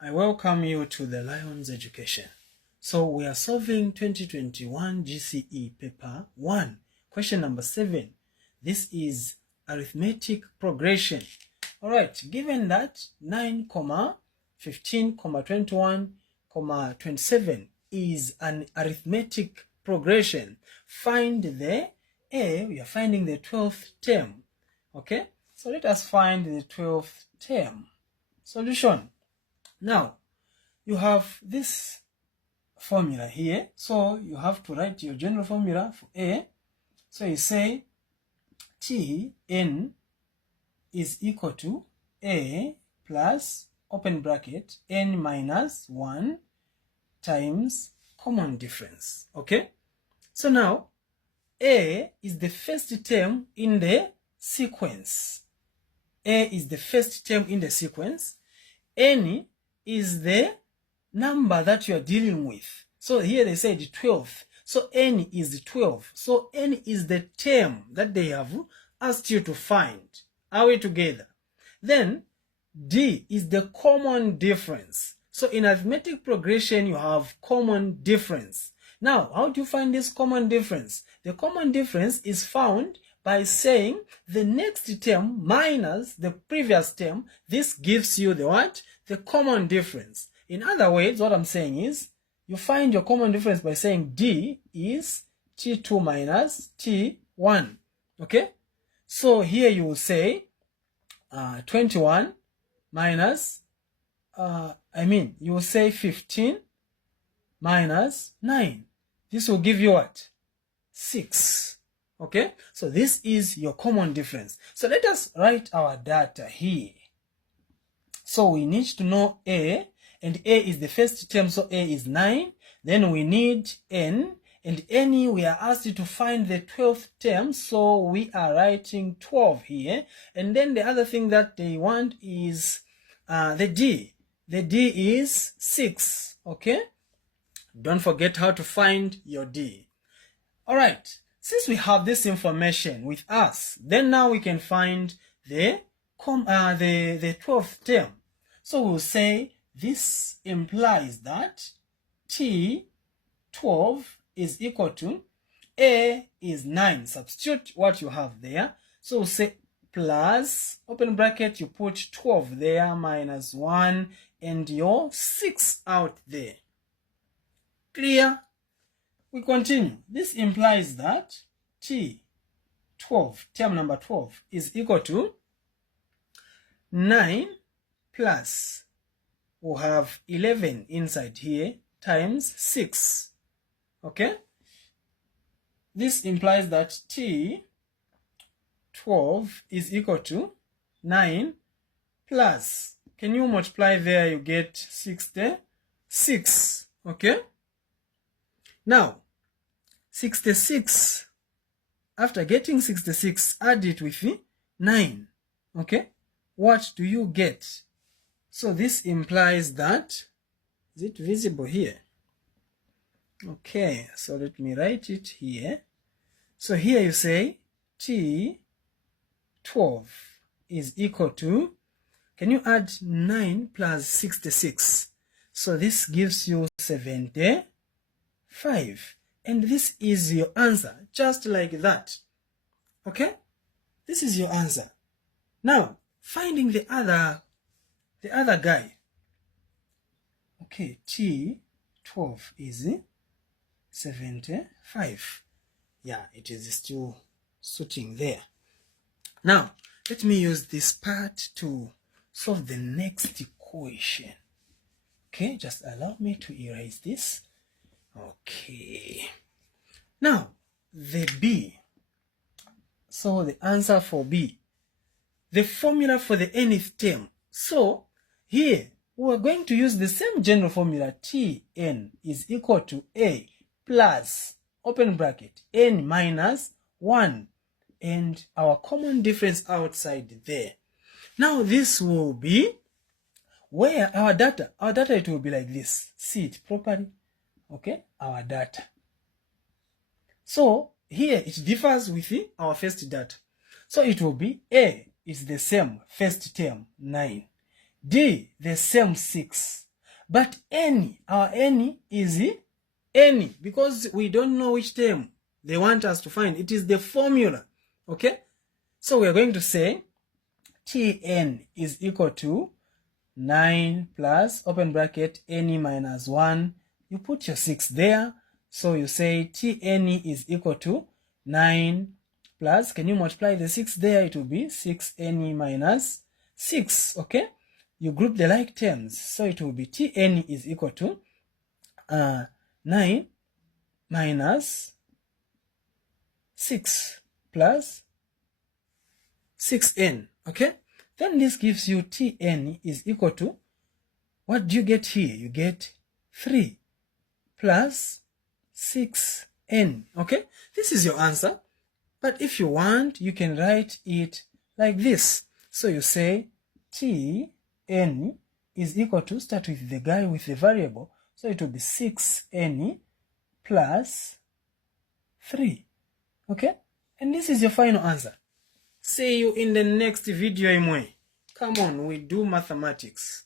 I welcome you to the Lions Education. So we are solving 2021 GCE paper 1, question number 7. This is arithmetic progression. All right, given that 9, 15, 21, 27 is an arithmetic progression, find the we are finding the 12th term. Okay, so let us find the 12th term. Solution. Now, you have this formula here, so you have to write your general formula for A. So you say Tn is equal to A plus, open bracket, n minus 1 times common difference. Okay? So now, A is the first term in the sequence. A is the first term in the sequence. N is the number that you are dealing with. So here they said 12. So n is 12. So n is the term that they have asked you to find. Are we together? Then D is the common difference. So in arithmetic progression, you have common difference. Now, how do you find this common difference? The common difference is found by saying the next term minus the previous term. This gives you the what? The common difference. In other words, what I'm saying is, you find your common difference by saying D is T2 minus T1. Okay? So here you will say 21 minus, you will say 15 minus 9. This will give you what? 6. Okay? So this is your common difference. So let us write our data here. So we need to know A, and A is the first term, so A is 9. Then we need N, and N we are asked to find the 12th term, so we are writing 12 here. And then the other thing that they want is the D. The D is 6, okay? Don't forget how to find your D. All right, since we have this information with us, then now we can find the 12th term. So we'll say this implies that T12 is equal to A is 9. Substitute what you have there. So we'll say plus, open bracket, you put 12 there, minus 1, and your 6 out there. Clear? We continue. This implies that T12, term number 12, is equal to 9 plus, we'll have 11 inside here, times 6. Okay? This implies that T12 is equal to 9 plus, can you multiply there, you get 66. Okay? Now, 66, after getting 66, add it with 9. Okay? What do you get? So this implies that, is it visible here? Okay, so let me write it here. So here you say T12 is equal to, can you add 9 plus 66? So this gives you 75. And this is your answer, just like that. Okay? This is your answer. Now, finding the other guy. Okay, T12 is 75. Yeah, it is still suiting there. Now, let me use this part to solve the next equation. Okay, just allow me to erase this. Okay. Now, the B. So the answer for B. The formula for the nth term. So here we are going to use the same general formula. Tn is equal to A plus, open bracket, n minus 1, and our common difference outside there. Now this will be where our data it will be like this. See it properly. Okay, our data. So here it differs with our first data. So it will be A is the same, first term 9. D the same 6. But n, our n is n, because we don't know which term they want us to find. It is the formula, okay? So we are going to say Tn is equal to 9 plus, open bracket, n minus 1. You put your 6 there. So you say Tn is equal to 9 plus, can you multiply the 6 there? It will be 6n minus 6, okay? You group the like terms. So it will be Tn is equal to 9 minus 6 plus 6n, okay? Then this gives you Tn is equal to, what do you get here? You get 3 plus 6n, okay? This is your answer. But if you want, you can write it like this. So you say Tn is equal to, start with the guy with the variable. So it will be 6n plus 3, okay? And this is your final answer. See you in the next video, Imwe. Come on, we do mathematics.